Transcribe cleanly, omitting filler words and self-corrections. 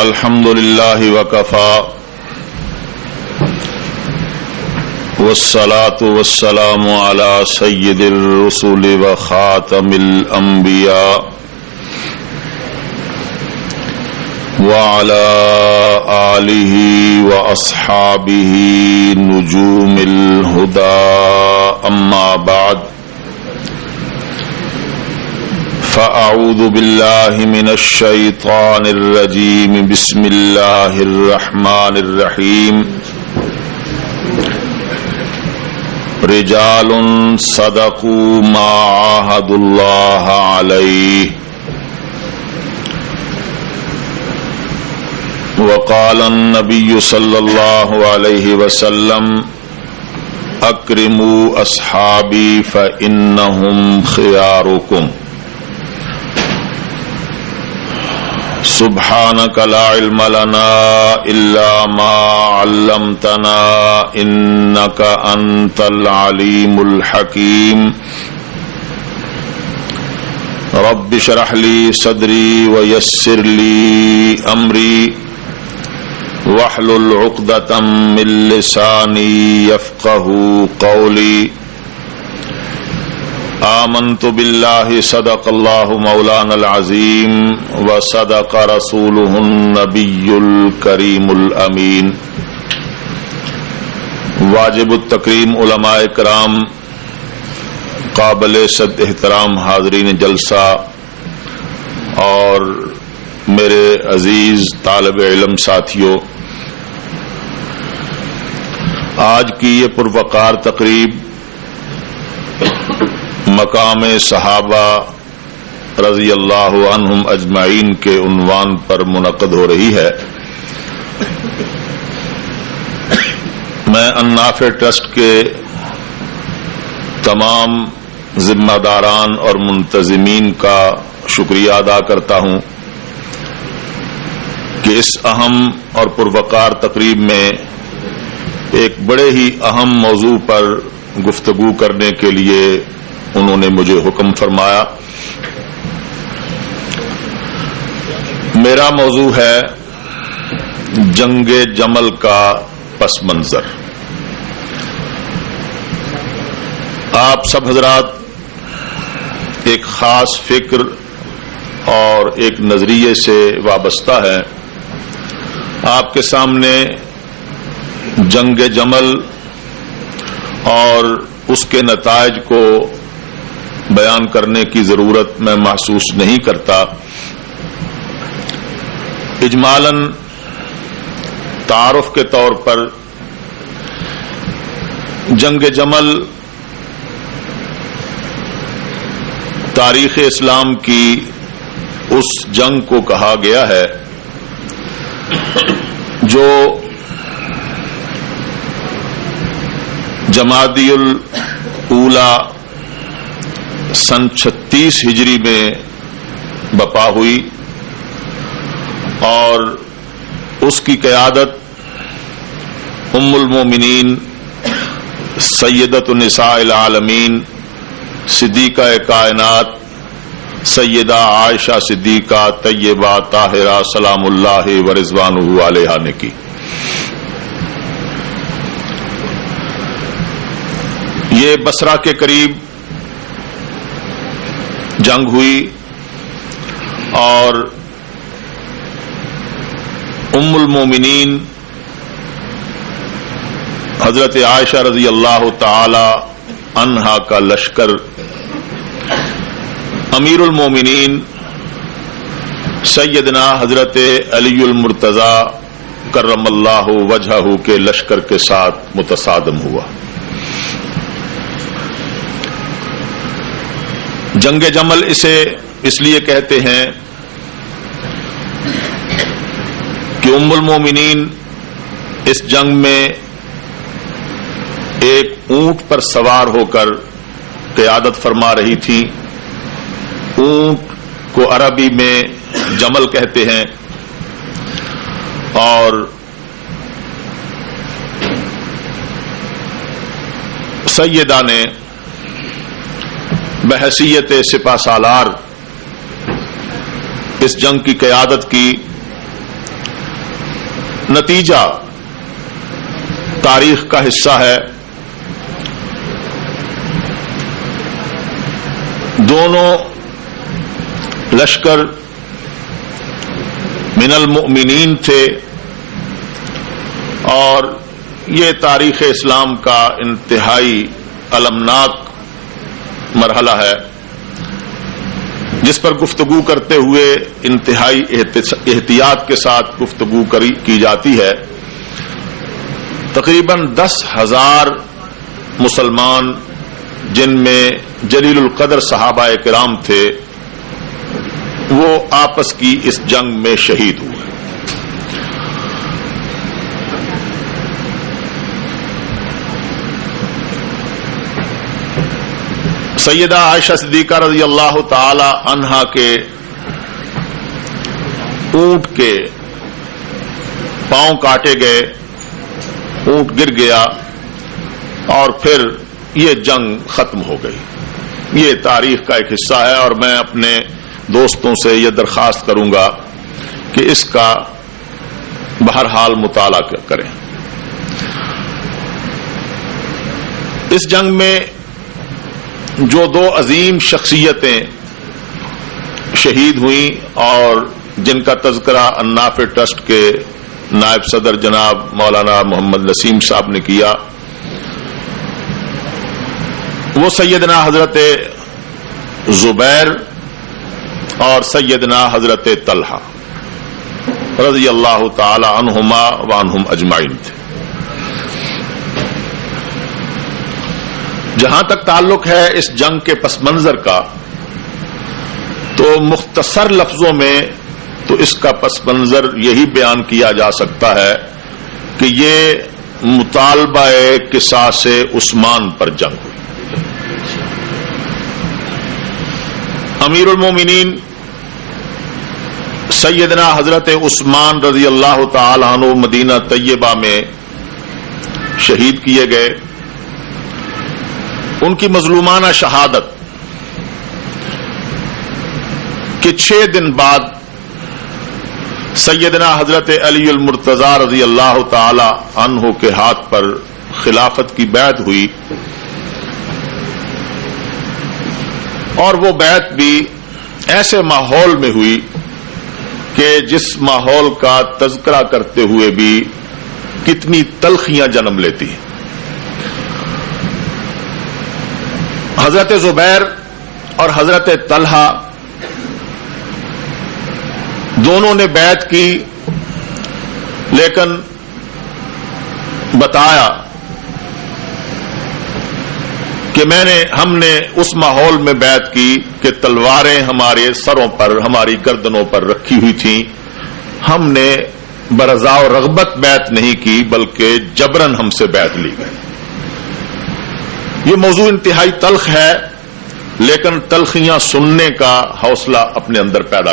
الحمد للہ وکفى والصلاة والسلام على سید الرسل وخاتم الانبیاء وعلى آلہ واصحابہ نجوم الہدى اما بعد فأعوذ بالله من الشيطان الرجيم بسم الله الرحمن الرحيم رجال صدقوا ما عاهدوا الله عليه وقال النبي صلى الله عليه وسلم أكرموا أصحابي فإنهم خياركم سبحانك لا علم لنا إلا ما علمتنا إنك أنت العليم الحكيم رب اشرح لي صدري ويسر لي أمري واحلل عقدة من لساني يفقهوا قولي آمنت بالله صدق الله مولانا العظيم وصدق رسوله النبي الكريم الأمين واجب التکریم علماء کرام، قابل صد احترام حاضرین جلسہ اور میرے عزیز طالب علم ساتھیوں، آج کی یہ پروقار تقریب مقام صحابہ رضی اللہ عنہم اجمعین کے عنوان پر منعقد ہو رہی ہے۔ میں النافع ٹرسٹ کے تمام ذمہ داران اور منتظمین کا شکریہ ادا کرتا ہوں کہ اس اہم اور پروقار تقریب میں ایک بڑے ہی اہم موضوع پر گفتگو کرنے کے لیے انہوں نے مجھے حکم فرمایا۔ میرا موضوع ہے جنگ جمل کا پس منظر۔ آپ سب حضرات ایک خاص فکر اور ایک نظریے سے وابستہ ہیں۔ آپ کے سامنے جنگ جمل اور اس کے نتائج کو بیان کرنے کی ضرورت میں محسوس نہیں کرتا۔ اجمالاً تعارف کے طور پر جنگ جمل تاریخ اسلام کی اس جنگ کو کہا گیا ہے جو جمادی الاولی سن 36 ہجری میں بپا ہوئی، اور اس کی قیادت ام المومنین سیدۃ النساء العالمین صدیقہ کائنات سیدہ عائشہ صدیقہ طیبہ طاہرہ سلام اللہ و رضوانہ علیہا نے کی۔ یہ بصرہ کے قریب جنگ ہوئی اور ام المومنین حضرت عائشہ رضی اللہ تعالی عنہا کا لشکر امیر المومنین سیدنا حضرت علی المرتضی کرم اللہ وجہہ کے لشکر کے ساتھ متصادم ہوا۔ جنگ جمل اسے اس لیے کہتے ہیں کہ ام المومنین اس جنگ میں ایک اونٹ پر سوار ہو کر قیادت فرما رہی تھی۔ اونٹ کو عربی میں جمل کہتے ہیں، اور سیدہ نے بحیثیت سپہ سالار اس جنگ کی قیادت کی نتیجہ تاریخ کا حصہ ہے. دونوں لشکر من المؤمنین تھے اور یہ تاریخ اسلام کا انتہائی المناک مرحلہ ہے جس پر گفتگو کرتے ہوئے انتہائی احتیاط کے ساتھ گفتگو کی جاتی ہے. تقریباً 10,000 مسلمان جن میں جلیل القدر صحابہ کرام تھے وہ آپس کی اس جنگ میں شہید ہوئے. سیدہ عائشہ صدیقہ رضی اللہ تعالی عنہا کے اونٹ کے پاؤں کاٹے گئے، اونٹ گر گیا اور پھر یہ جنگ ختم ہو گئی. یہ تاریخ کا ایک حصہ ہے اور میں اپنے دوستوں سے یہ درخواست کروں گا کہ اس کا بہرحال مطالعہ کریں. اس جنگ میں جو دو عظیم شخصیتیں شہید ہوئیں اور جن کا تذکرہ النافع ٹرسٹ کے نائب صدر جناب مولانا محمد نسیم صاحب نے کیا، وہ سیدنا حضرت زبیر اور سیدنا حضرت طلحہ رضی اللہ تعالی عنہما وعنہم اجمعین تھے. جہاں تک تعلق ہے اس جنگ کے پس منظر کا تو مختصر لفظوں میں تو اس کا پس منظر یہی بیان کیا جا سکتا ہے کہ یہ مطالبہ قصاص عثمان پر جنگ ہوئی. امیر المومنین سیدنا حضرت عثمان رضی اللہ تعالی عنہ مدینہ طیبہ میں شہید کیے گئے. ان کی مظلومانہ شہادت کے 6 دن بعد سیدنا حضرت علی المرتضی رضی اللہ تعالی عنہ کے ہاتھ پر خلافت کی بیعت ہوئی اور وہ بیعت بھی ایسے ماحول میں ہوئی کہ جس ماحول کا تذکرہ کرتے ہوئے بھی کتنی تلخیاں جنم لیتی ہیں. حضرت زبیر اور حضرت طلحہ دونوں نے بیعت کی لیکن بتایا کہ ہم نے اس ماحول میں بیعت کی کہ تلواریں ہمارے سروں پر ہماری گردنوں پر رکھی ہوئی تھیں، ہم نے برضا و رغبت بیعت نہیں کی بلکہ جبرن ہم سے بیعت لی گئی. یہ موضوع انتہائی تلخ ہے لیکن تلخیاں سننے کا حوصلہ اپنے اندر پیدا